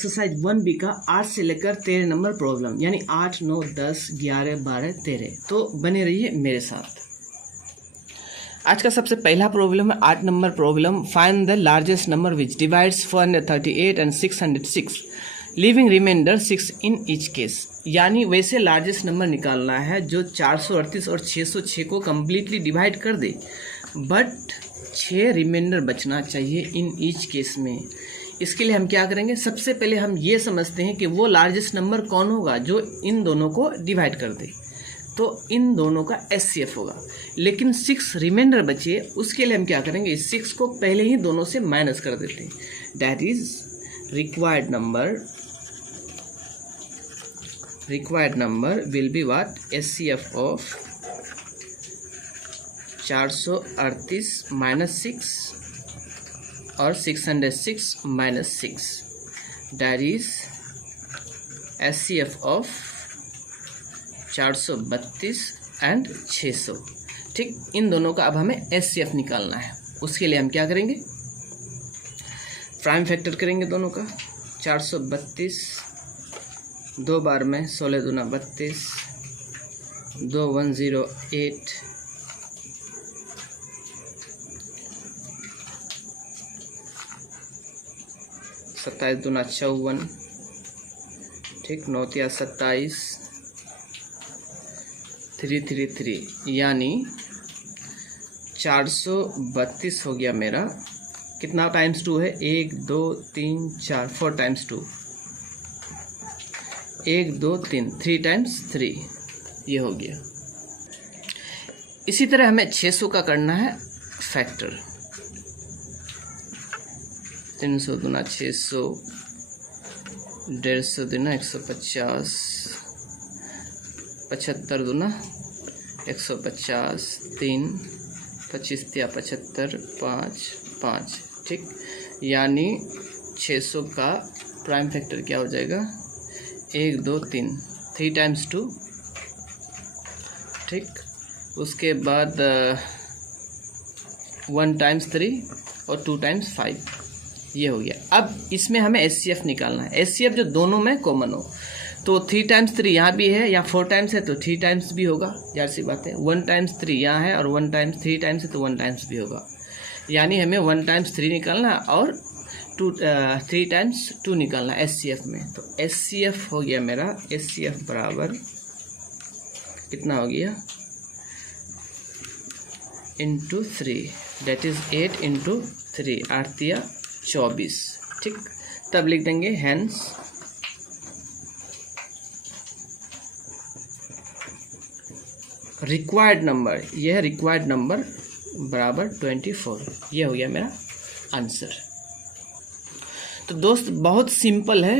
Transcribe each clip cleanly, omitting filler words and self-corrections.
Exercise 1B का 8 से लेकर 13 नंबर प्रॉब्लम, यानी 8, 9, 10, 11, 12, 13। तो बने रहिए मेरे साथ। आज का सबसे पहला प्रॉब्लम है 8 number problem. Find the largest number which divides 438 and 606 leaving remainder 6 in each case. यानी वैसे लार्जेस्ट नंबर निकालना है जो 438 और 606 को कम्प्लीटली डिवाइड कर दे, बट 6 रिमाइंडर बचना चाहिए इन ईच केस में। इसके लिए हम क्या करेंगे, सबसे पहले हम ये समझते हैं कि वो लार्जेस्ट नंबर कौन होगा जो इन दोनों को डिवाइड कर दे। तो इन दोनों का एचसीएफ होगा, लेकिन 6 रिमाइंडर बचे, उसके लिए हम क्या करेंगे, इस 6 को पहले ही दोनों से माइनस कर देते हैं। That is required number will be what, HCF of 438 minus 6 और 606 minus 6, that is HCF of 432 and 600। ठीक, इन दोनों का अब हमें एचसीएफ निकालना है। उसके लिए हम क्या करेंगे, प्राइम फैक्टर करेंगे दोनों का। 432 दो बार में 16 दूना 32, 2 108, 27 दूना 54, ठीक, 9 तिया 27, 333, यानी 432 हो गया मेरा। कितना टाइम्स 2 है, 1 2 3 4, 4 टाइम्स 2, 1 2 3, 3 टाइम्स 3, ये हो गया। इसी तरह हमें 600 का करना है फैक्टर। 300 दूना 600, 150 दूना 150, 75 दूना 150, 3 25 तिया 75, 5 5, ठीक, यानी 600 का प्राइम फैक्टर क्या हो जाएगा, 1 2 3, 3 टाइम्स 2, ठीक, उसके बाद 1 टाइम्स 3 और 2 टाइम्स 5, ये हो गया। अब इसमें हमें एचसीएफ निकालना है। एचसीएफ जो दोनों में कॉमन हो, तो 3 टाइम्स 3 यहाँ भी है, या 4 टाइम्स है तो 3 टाइम्स भी होगा, यार सी बात है। 1 टाइम्स 3 यहाँ है और 1 टाइम्स 3 टाइम्स है तो 1 टाइम्स भी होगा, यानी हमें 1 टाइम्स 3 निकालना और 3 टाइम्स 2 निकालना एचसीएफ में। तो एचसीएफ हो गया मेरा, एचसीएफ बराबर कितना हो गया, इंटू 3, दैट इज 8 इंटू 3, 8 तिया 24, ठीक। तब लिख देंगे हेंस रिक्वायर्ड नंबर, यह रिक्वायर्ड नंबर बराबर 24, यह हो गया मेरा आंसर। तो दोस्त बहुत सिंपल है,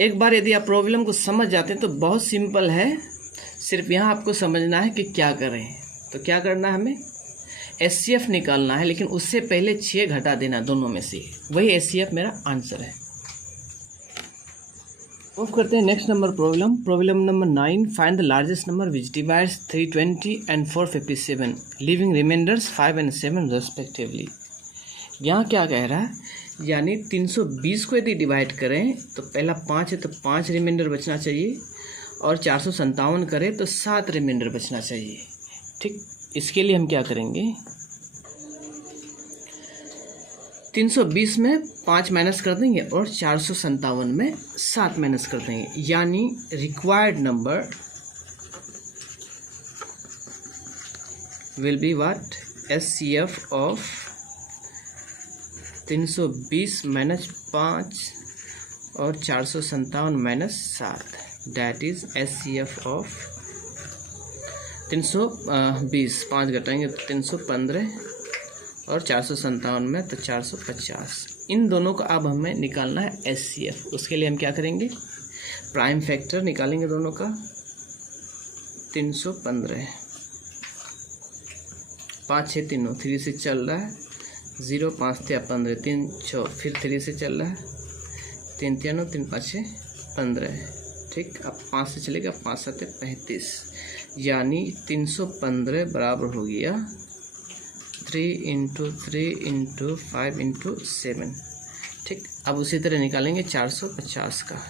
एक बार यदि आप प्रॉब्लम को समझ जाते हैं तो बहुत सिंपल है। सिर्फ यहाँ आपको समझना है कि क्या करें। तो क्या करना है, हमें एचसीएफ निकालना है, लेकिन उससे पहले 6 घटा देना दोनों में से, वही एचसीएफ मेरा आंसर है। मूव करते हैं next number problem. Problem number 9, find the largest number which divides 320 and 457 leaving remainders 5 and 7 respectively. यहाँ क्या कह रहा है, यानी 320 को यदि डिवाइड करें तो पहला 5 है तो 5 रिमाइंडर बचना चाहिए, और 457 करें तो 7 रिमाइंडर बचना चाहिए, ठीक। इसके लिए हम क्या करेंगे, 320 में 5 माइनस कर देंगे और 457 में 7 माइनस कर देंगे, यानी required number will be what, HCF of 320 minus 5 और 457 minus 7, that is HCF of 320, 5 घटाएंगे तो 315 और 457 में तो 450। इन दोनों का अब हमें निकालना है एचसीएफ। उसके लिए हम क्या करेंगे, प्राइम फैक्टर निकालेंगे दोनों का। 315, 5 6 3 3 से चल रहा है, 0 5 तिया 15, 3 6, फिर 3 से चल रहा है, 3 तिया 9, 3 5 6 15, ठीक। अब 5 से चलेगा, 5 7 35, यानी 315 बराबर हो गया 3 × 3 × 5 × 7, ठीक। अब उसी तरह निकालेंगे 450 का,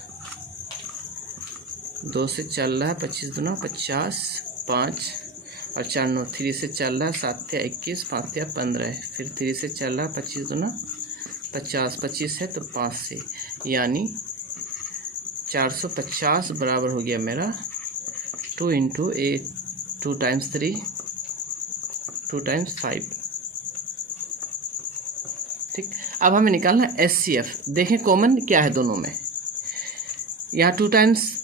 2 से चल रहा है 25 दूना 50, 5 और 4 9, 3 से चल रहा है 7 या 21, 5 या 15, फिर 3 से चल रहा है 25 दूना 50, 25 है तो 5 से, यानी 450 बराबर हो गया मेरा 2 इंटू 8, 2 टाइम्स 3, 2 टाइम्स 5। ठीक। अब हमें निकालना है HCF। देखें कॉमन क्या है दोनों में, यहाँ 2 टाइम्स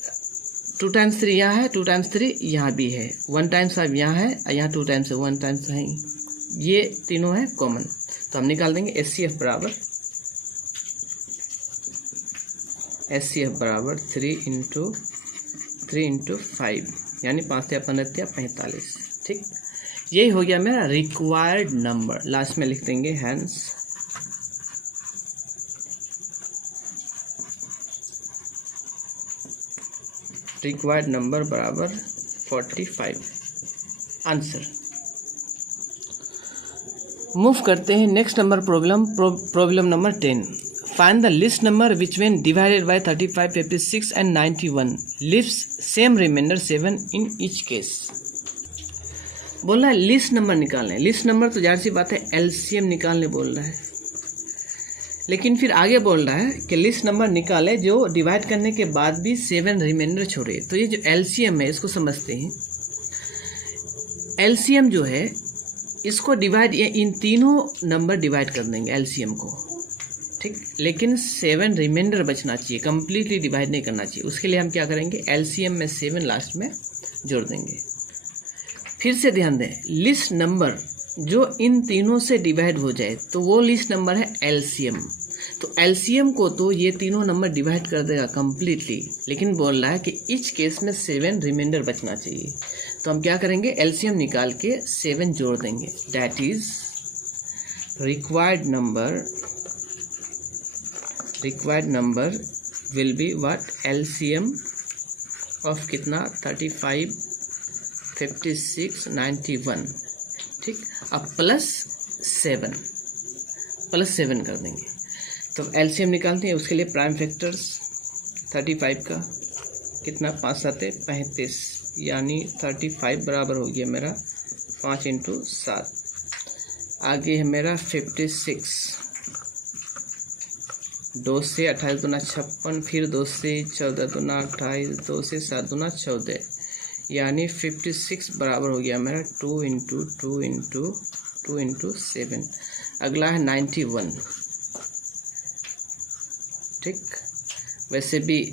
3 यहाँ है, 2 टाइम्स 3 यहाँ भी है, 1 टाइम्स 5 यहाँ है, यहाँ 2 टाइम्स 1 टाइम्स है, ये तीनों है कॉमन। तो हम निकाल देंगे HCF बराबर 3 इंटू 5, यानी 5 या 15 या 45। ठीक। यही हो गया मेरा रिक्वायर्ड नंबर। लास्ट में लिख देंगे हैंस रिक्वायर्ड नंबर बराबर 45 आंसर। मूव करते हैं next number problem number 10। Find the least number which when divided by 35, 56 and 91 leaves same remainder 7 in each case. बोल रहा है लिस्ट नंबर निकालने। लिस्ट नंबर तो जाहिर सी बात है LCM निकालने बोल रहा है, लेकिन फिर आगे बोल रहा है कि लिस्ट नंबर निकाले जो डिवाइड करने के बाद भी 7 रिमाइंडर छोड़े। तो ये जो LCM है इसको समझते हैं। LCM जो है इसको डिवाइड, इन तीनों नंबर डिवाइड कर देंगे LCM को। ठीक। लेकिन 7 रिमाइंडर बचना चाहिए, कंप्लीटली डिवाइड नहीं करना चाहिए। उसके लिए हम क्या करेंगे, LCM में 7 लास्ट में जोड़ देंगे। फिर से ध्यान दें, लिस्ट नंबर जो इन तीनों से डिवाइड हो जाए तो वो लिस्ट नंबर है LCM। तो LCM को तो ये तीनों नंबर डिवाइड कर देगा कंप्लीटली, लेकिन बोल रहा है कि इच केस में 7 रिमाइंडर बचना चाहिए। तो हम क्या करेंगे, LCM निकाल के 7 जोड़ देंगे। That is required number will be what, LCM of कितना 35, 56, 91। ठीक। अब प्लस 7 कर देंगे। तो LCM निकालते हैं, उसके लिए प्राइम फैक्टर्स 35 का कितना 5 7 35, यानी 35 बराबर हो गया मेरा 5 इंटू 7। आगे है मेरा 56, 2 से 28 दूना 56, फिर 2 से 14 दूना 28, 2 से 7 दूना 14, यानी 56 बराबर हो गया मेरा 2 इंटू 7। अगला है 91। ठीक। वैसे भी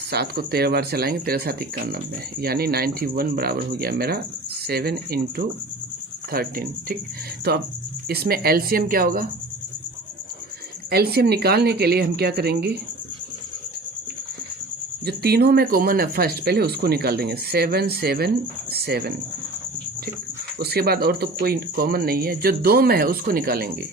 7 को 13 बार चलाएंगे, 13 7 91, यानी 91 बराबर हो गया मेरा 7 इंटू 13। ठीक। तो अब इसमें LCM क्या होगा, LCM निकालने के लिए हम क्या करेंगे, जो तीनों में कॉमन है फर्स्ट पहले उसको निकाल देंगे, 7 7 7। ठीक। उसके बाद और तो कोई कॉमन नहीं है। जो 2 में है उसको निकालेंगे।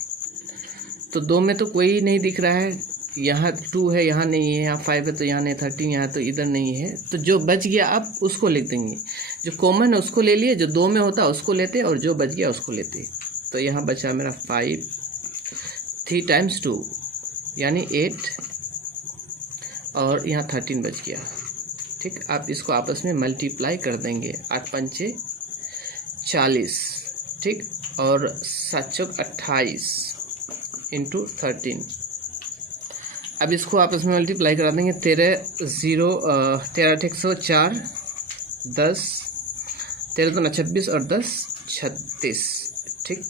तो 2 में तो कोई नहीं दिख रहा है, यहाँ 2 है यहाँ नहीं है, यहाँ 5 है तो यहाँ नहीं, 13 यहाँ तो इधर नहीं है। तो जो बच गया अब उसको लिख देंगे। जो कॉमन है उसको ले लिए, जो 2 में होता है उसको लेते, और जो बच गया उसको लेते। तो यहाँ बचा मेरा 5, 3 टाइम्स 2 यानी 8, और यहाँ 13 बच गया। ठीक। आप इसको आपस में मल्टीप्लाई कर देंगे, 8 पंचे 40। ठीक। और 7 चौक 28 इंटू 13। अब इसको आपस में मल्टीप्लाई करा देंगे, 13 8 104, 10 13 2 26 और 10 36। ठीक।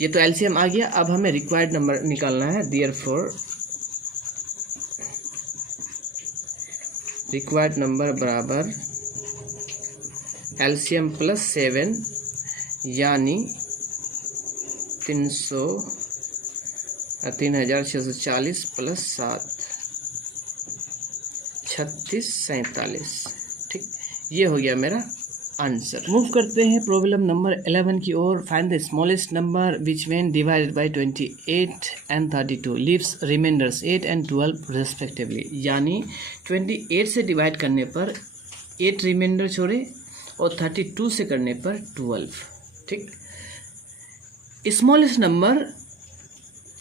ये तो LCM आ गया। अब हमें रिक्वायर्ड नंबर निकालना है। देयरफॉर रिक्वायर्ड नंबर बराबर LCM प्लस 7, यानी 3640 प्लस 7 36 47। ठीक। ये हो गया मेरा आंसर। मूव करते हैं प्रॉब्लम नंबर 11 की ओर। Find the smallest number which when divided by 28 and 32 leaves remainders 8 and 12 respectively. यानी 28 से डिवाइड करने पर 8 रिमाइंडर छोड़े और 32 से करने पर 12। ठीक। स्मॉलेस्ट नंबर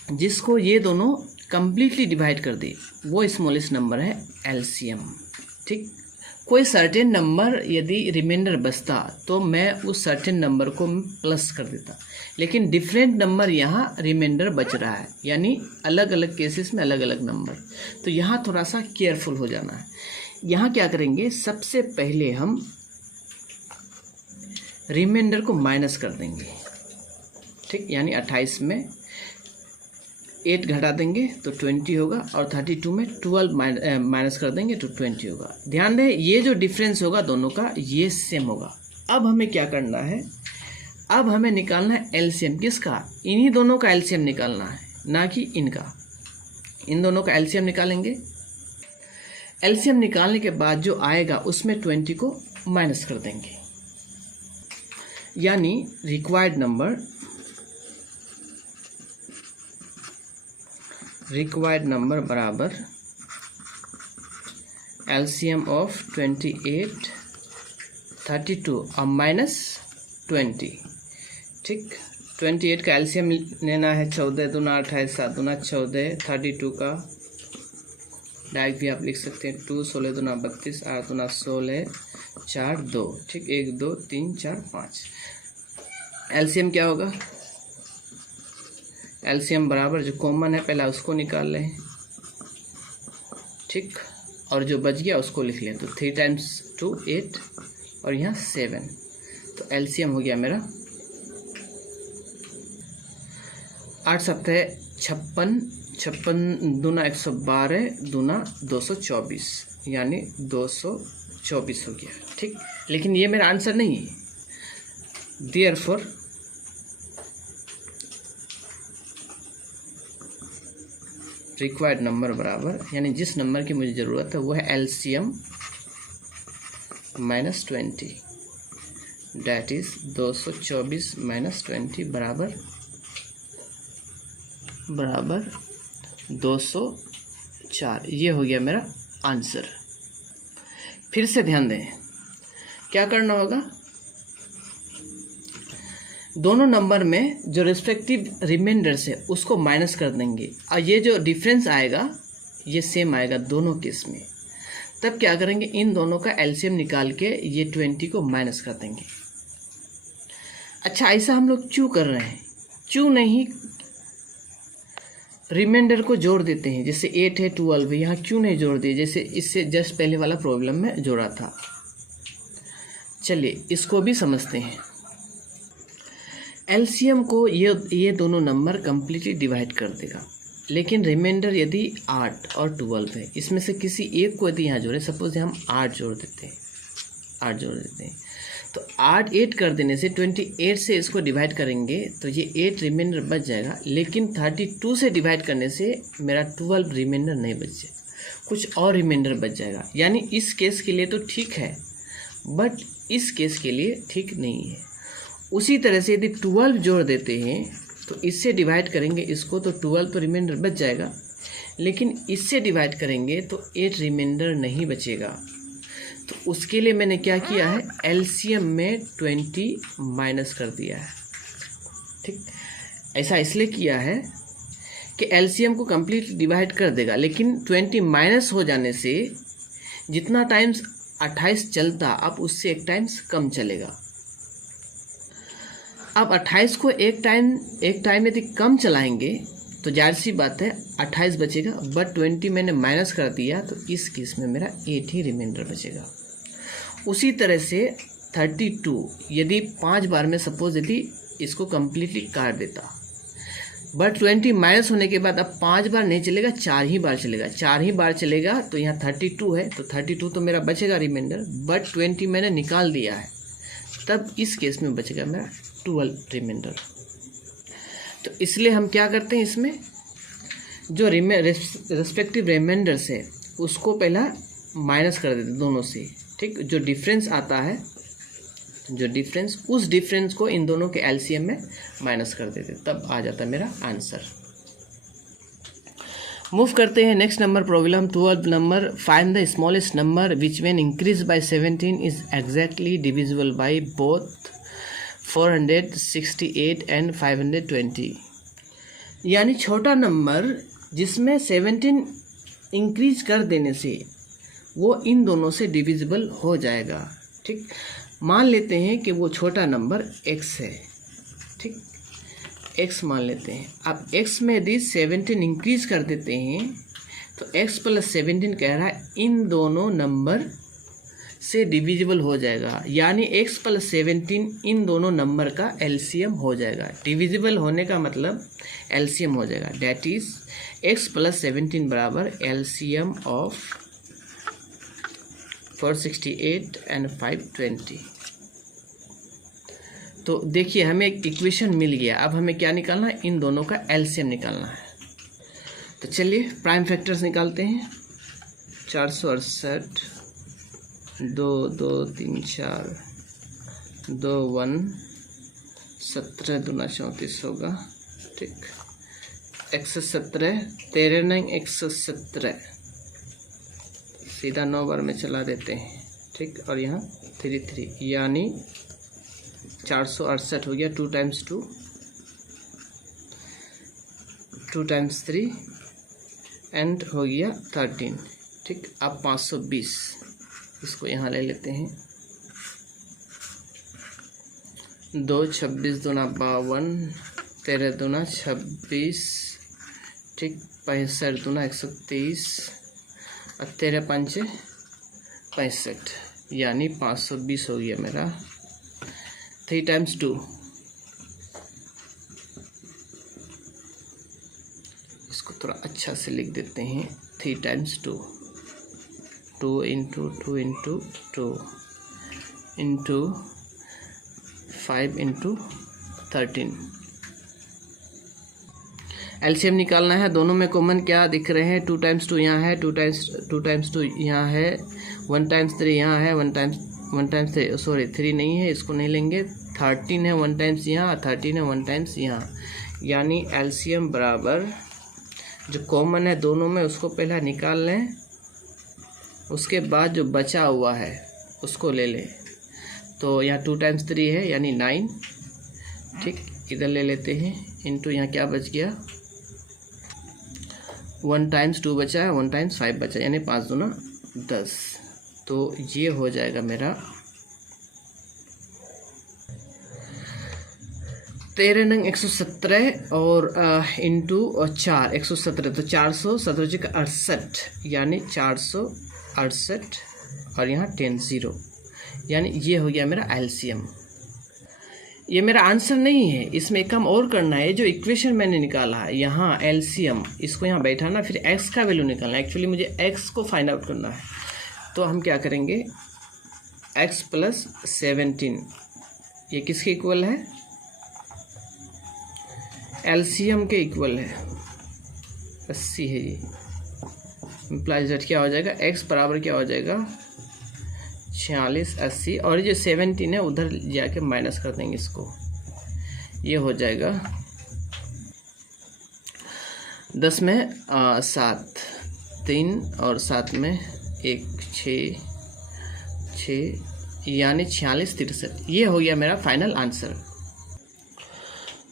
जिसको ये दोनों कंप्लीटली डिवाइड कर दे वो स्मॉलेस्ट नंबर है एलसीएम। ठीक, कोई सर्टेन नंबर यदि रिमाइंडर बचता तो मैं उस सर्टेन नंबर को प्लस कर देता, लेकिन डिफरेंट नंबर यहाँ रिमाइंडर बच रहा है, यानी अलग अलग केसेस में अलग अलग नंबर। तो यहाँ थोड़ा सा केयरफुल हो जाना है। यहाँ क्या करेंगे, सबसे पहले हम रिमाइंडर को माइनस कर देंगे। ठीक, यानी 28 में 8 घटा देंगे तो 20 होगा, और 32 में 12 माइनस कर देंगे तो 20 होगा। ध्यान दें, ये जो डिफरेंस होगा दोनों का ये सेम होगा। अब हमें क्या करना है, अब हमें निकालना है एलसीएम। किसका? इन्हीं दोनों का एलसीएम निकालना है, ना कि इनका। इन दोनों का एलसीएम निकालेंगे। एलसीएम निकालने के बाद जो आएगा उसमें 20 को माइनस कर देंगे, यानी रिक्वायर्ड नंबर बराबर एलसीएम ऑफ 28, 32 और माइनस 20। ठीक, 28 का एलसीएम लेना है 14 दूना 28, 7 दूना 14, 32 का डायरेक्ट भी आप लिख सकते हैं 2, 16 दूना 32, 8 दूना 16, 4 2। ठीक, 1 2 3 4 5। एलसीएम क्या होगा? एलसीएम बराबर जो कॉमन है पहला उसको निकाल लें। ठीक, और जो बच गया उसको लिख लें। तो 3 × 2 8 और यहाँ 7। तो एलसीएम हो गया मेरा 8 सप्ताह 56, 56 दूना 112 दूना 224, यानी 224 हो गया। ठीक, लेकिन ये मेरा आंसर नहीं है। देयरफॉर रिक्वायर्ड नंबर बराबर, यानी जिस नंबर की मुझे ज़रूरत है वो है LCM minus 20, that is 224 minus 20 बराबर 204। ये हो गया मेरा आंसर। फिर से ध्यान दें, क्या करना होगा, दोनों नंबर में जो रिस्पेक्टिव रिमाइंडर्स है उसको माइनस कर देंगे, और ये जो डिफरेंस आएगा ये सेम आएगा दोनों केस में। तब क्या करेंगे, इन दोनों का एलसीएम निकाल के ये 20 को माइनस कर देंगे। अच्छा, ऐसा हम लोग क्यों कर रहे हैं? क्यों नहीं रिमाइंडर को जोड़ देते हैं? जैसे 8 है 12 है, यहाँ क्यों नहीं जोड़ दिए जैसे इससे जस्ट पहले वाला प्रॉब्लम में जोड़ा था? चलिए इसको भी समझते हैं। एलसीएम को ये दोनों नंबर कंप्लीटली डिवाइड कर देगा, लेकिन रिमाइंडर यदि 8 और 12 है, इसमें से किसी एक को यदि यहाँ जोड़े, सपोज हम 8 जोड़ देते हैं, तो 8 कर देने से 28 से इसको डिवाइड करेंगे तो ये 8 रिमाइंडर बच जाएगा, लेकिन 32 से डिवाइड करने से मेरा 12 रिमाइंडर नहीं बच जाएगा, कुछ और रिमाइंडर बच जाएगा। यानी इस केस के लिए तो ठीक है, बट इस केस के लिए ठीक नहीं है। उसी तरह से यदि 12 जोड़ देते हैं तो इससे डिवाइड करेंगे इसको, तो 12 तो रिमाइंडर बच जाएगा, लेकिन इससे डिवाइड करेंगे तो 8 रिमाइंडर नहीं बचेगा। तो उसके लिए मैंने क्या किया है, एलसीएम में 20 माइनस कर दिया है। ठीक, ऐसा इसलिए किया है कि एलसीएम को कंप्लीट डिवाइड कर देगा, लेकिन 20 माइनस हो जाने से जितना टाइम्स 28 चलता अब उससे एक टाइम्स कम चलेगा। अब 28 को एक टाइम यदि कम चलाएंगे तो जाहिर सी बात है 28 बचेगा, बट 20 मैंने माइनस कर दिया तो इस केस में मेरा 8 ही रिमाइंडर बचेगा। उसी तरह से 32 यदि 5 बार में सपोज यदि इसको कम्प्लीटली काट देता, बट 20 माइनस होने के बाद अब 5 बार नहीं चलेगा, 4 ही बार चलेगा। 4 ही बार चलेगा तो यहाँ 32 है, तो 32 तो मेरा बचेगा रिमाइंडर, बट 20 मैंने निकाल दिया है, तब इस केस में बचेगा मेरा 12 रिमाइंडर। तो इसलिए हम क्या करते हैं, इसमें जो रिस्पेक्टिव रिमाइंडर्स है उसको पहला माइनस कर देते दोनों से। ठीक, जो डिफरेंस आता है, उस डिफरेंस को इन दोनों के एलसीएम में माइनस कर देते, तब आ जाता मेरा आंसर। मूव करते हैं next number problem 12 number. Find the smallest number which when increase by 17 is exactly divisible by both 468 and 520। यानी छोटा नंबर जिसमें 17 इंक्रीज कर देने से वो इन दोनों से डिविजिबल हो जाएगा। ठीक, मान लेते हैं कि वो छोटा नंबर x है। ठीक, x मान लेते हैं। अब x में यदि 17 इंक्रीज कर देते हैं तो x प्लस 17 कह रहा है इन दोनों नंबर से डिविजिबल हो जाएगा, यानी x प्लस 17 इन दोनों नंबर का एलसीएम हो जाएगा। डिविजिबल होने का मतलब एलसीएम हो जाएगा, डैट इज x प्लस 17 बराबर एलसीएम ऑफ 468 एंड 520। तो देखिए हमें एक इक्वेशन मिल गया। अब हमें क्या निकालना है, इन दोनों का एलसीएम निकालना है। तो चलिए प्राइम फैक्टर्स निकालते हैं। 468, 2 2 3 4, 2 1, 17 दूना 34 होगा। ठीक, 117, 13 9 117, सीधा 9 बार में चला देते हैं। ठीक, और यहाँ 3 3, यानी 468 हो गया। 2 टाइम्स 2, 2 टाइम्स 3 एंड हो गया 13। ठीक, अब 520 इसको यहाँ ले लेते हैं। 2 26 दूना 52, 13 दूना 26। ठीक, 65 दूना 123 और 13 5 65, यानी 520 हो गया मेरा। 3 टाइम्स 2, इसको थोड़ा अच्छा से लिख देते हैं। 3 times 2, 2 into 2 into 2 into 5 into 13। LCM निकालना है। दोनों में कॉमन क्या दिख रहे हैं, 2 टाइम्स 2 यहाँ है, 2 टाइम्स 2 यहाँ है, 1 टाइम्स 3 यहाँ है, 1 टाइम्स 3 सॉरी 3 नहीं है, इसको नहीं लेंगे। 13 है 1 टाइम्स यहाँ, 13 है 1 टाइम्स यहाँ, यानी एलसीएम बराबर जो कॉमन है दोनों में उसको पहला निकाल लें, उसके बाद जो बचा हुआ है उसको ले लें। तो यहाँ 2 टाइम्स 3 है यानी 9। ठीक, इधर ले लेते हैं, इंटू यहाँ क्या बच गया, 1 टाइम्स 2 बचा है, 1 टाइम्स 5 बचा, यानी 5 दूना 10। तो ये हो जाएगा मेरा 13 नंग 117 और इंटू 4 117, तो 417 का 68, यानी 468 और यहाँ 10 0, यानी ये हो गया मेरा एलसीएम। ये मेरा आंसर नहीं है, इसमें एक काम और करना है। जो इक्वेशन मैंने निकाला है यहाँ एलसीएम, इसको यहाँ बैठाना, फिर x का वैल्यू निकालना है। एक्चुअली मुझे x को फाइंड आउट करना है, तो हम क्या करेंगे, x प्लस 17 ये किसके इक्वल है, एलसीएम के इक्वल है, 80 है ये। इम्प्लाइज दैट क्या हो जाएगा, x बराबर क्या हो जाएगा 46 80, और ये जो 17 है उधर जाके माइनस कर देंगे इसको, ये हो जाएगा 10 में 7, 3 और 7 में 1 6 6, यानी 46 63। ये हो गया मेरा फाइनल आंसर।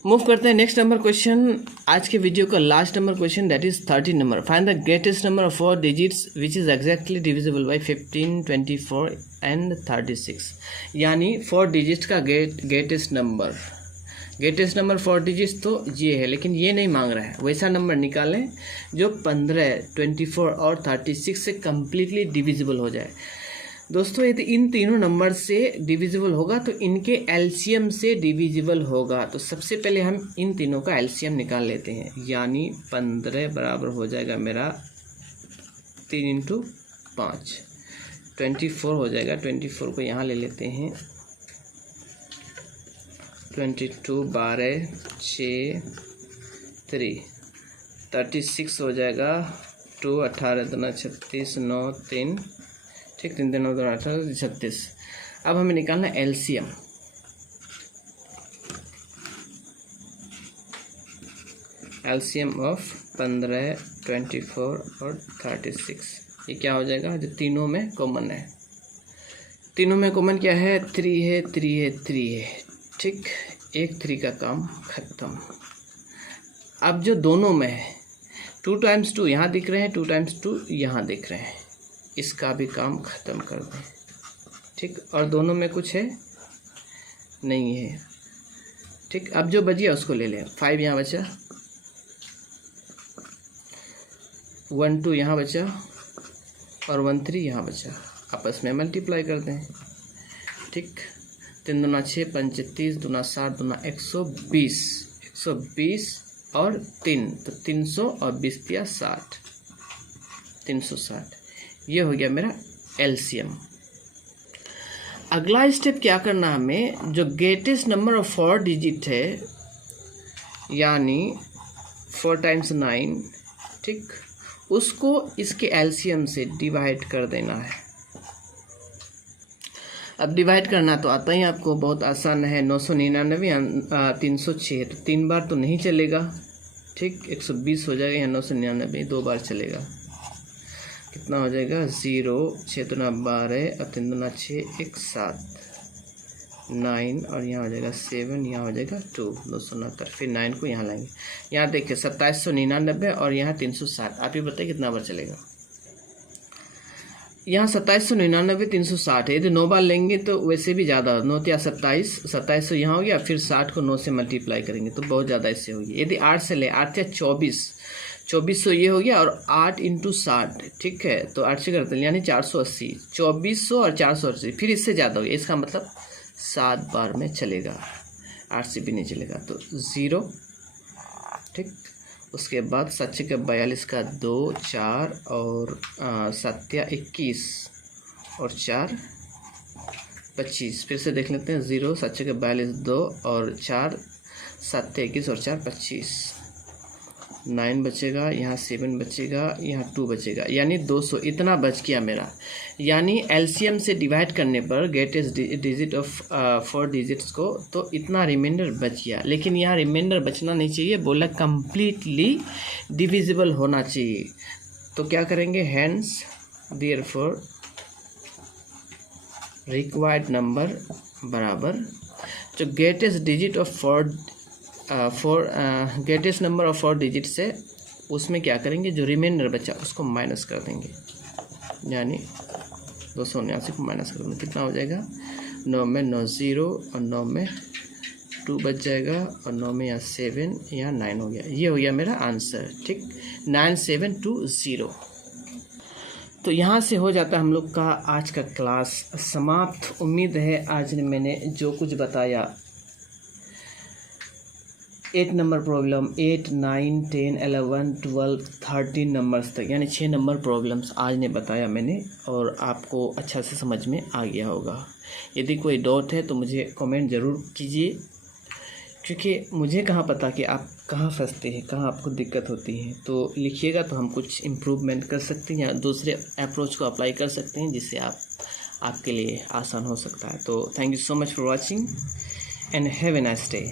मूव करते हैं नेक्स्ट नंबर क्वेश्चन, आज के वीडियो का last number question, that is 13 number. Find the greatest number of 4 digits which is exactly divisible by 15 24 and 36। यानी 4 डिजिट्स का ग्रेटेस्ट नंबर 4 डिजिट्स तो ये है, लेकिन ये नहीं मांग रहा है। वैसा नंबर निकालें जो 15 24 और 36 से कम्प्लीटली डिविजिबल हो जाए। दोस्तों यदि इन तीनों नंबर से डिविजिबल होगा तो इनके एलसीएम से डिविजिबल होगा। तो सबसे पहले हम इन तीनों का एलसीएम निकाल लेते हैं, यानी 15 बराबर हो जाएगा मेरा 3 इंटू 5, 24 हो जाएगा। 24 को यहाँ ले लेते हैं, 22 12 6 3, 36 हो जाएगा 2 18 दूना 36 9 3, ठीक, 3 9 2 18 36। अब हमें निकालना एलसीएम। एलसीएम ऑफ 15 24 और 36, ये क्या हो जाएगा, जो तीनों में कॉमन है। तीनों में कॉमन क्या है, 3 है 3 है 3 है, ठीक, एक 3 का काम खत्म। अब जो दोनों में है 2 टाइम्स 2 यहाँ दिख रहे हैं, 2 टाइम्स 2 यहाँ दिख रहे हैं, इसका भी काम ख़त्म कर दें। ठीक, और दोनों में कुछ है नहीं है। ठीक, अब जो बचिया उसको ले लें। 5 यहाँ बचा, 1 2 यहाँ बचा और 1 3 यहाँ बचा, आपस में मल्टीप्लाई कर दें। ठीक, 3 दूना 6, 5 30, दूना 60, दूना 120, 120 और 3 तो 300 और 20 दिया 60, 360। ये हो गया मेरा एलसीएम। अगला स्टेप क्या करना है हमें, जो ग्रेटेस्ट नंबर ऑफ 4 डिजिट है यानी 4 टाइम्स 9, ठीक, उसको इसके एलसीएम से डिवाइड कर देना है। अब डिवाइड करना तो आता ही आपको, बहुत आसान है। 999 306, तो 3 बार तो नहीं चलेगा। ठीक, 120 हो जाएगा, या 999 2 बार चलेगा। कितना हो जाएगा 0, 6 दूना 12 और 3 दूना 6, 1 7 9 और यहाँ हो जाएगा 7, यहाँ हो जाएगा 2 269। फिर 9 को यहाँ लाएंगे, यहाँ देखिए 2799 और यहाँ 360। आप ही बताइए कितना बार चलेगा। यहाँ 2799 360 है, यदि 9 बार लेंगे तो वैसे भी ज़्यादा, 9 या 27, 2700 यहाँ हो गया, फिर 60 को 9 से मल्टीप्लाई करेंगे तो बहुत ज़्यादा इससे होगी। यदि 8 से ले, 8 या 24, 2400 ये हो गया और 8 × 60, ठीक है, तो 8 से करते हैं यानी 480, 2400 और 480, फिर इससे ज़्यादा हो गया। इसका मतलब 7 बार में चलेगा, 8 से भी नहीं चलेगा। तो 0, ठीक, उसके बाद 7 के 42 का 2 4 और 7 या 21 और 4 25। फिर से देख लेते हैं 0 7 के 42 2 और 4 7 21 और 4 25, 9 बचेगा, यहाँ 7 बचेगा, यहाँ 2 बचेगा, यानी 200। इतना बच गया मेरा। यानी एलसीएम से डिवाइड करने पर ग्रेटेस्ट डिजिट ऑफ 4 डिजिट्स को, तो इतना रिमाइंडर बच गया। लेकिन यहाँ रिमाइंडर बचना नहीं चाहिए, बोला कंप्लीटली डिविजिबल होना चाहिए। तो क्या करेंगे, हैंस देयरफॉर रिक्वायर्ड नंबर बराबर जो greatest digit of 4 greatest number of 4 digit से, उसमें क्या करेंगे, जो रिमाइंडर बचा उसको माइनस कर देंगे, यानी 279 को माइनस कर देंगे। कितना हो जाएगा, 9 में 9 0 और 9 में 2 बच जाएगा और 9 में यहाँ 7, यहाँ 9 हो गया। ये हो गया मेरा आंसर। ठीक, 9720। तो यहाँ से हो जाता है हम लोग का आज का क्लास समाप्त। उम्मीद है आज मैंने जो कुछ बताया 8 नंबर प्रॉब्लम, 8 9 10 11 12 13 नंबर्स तक, यानी 6 नंबर प्रॉब्लम्स आज ने बताया मैंने, और आपको अच्छा से समझ में आ गया होगा। यदि कोई डाउट है तो मुझे कमेंट ज़रूर कीजिए, क्योंकि मुझे कहाँ पता कि आप कहाँ फंसते हैं, कहाँ आपको दिक्कत होती है। तो लिखिएगा तो हम कुछ इम्प्रूवमेंट कर सकते हैं या दूसरे अप्रोच को अप्लाई कर सकते हैं, जिससे आपके लिए आसान हो सकता है। तो thank you so much for watching and have a nice day.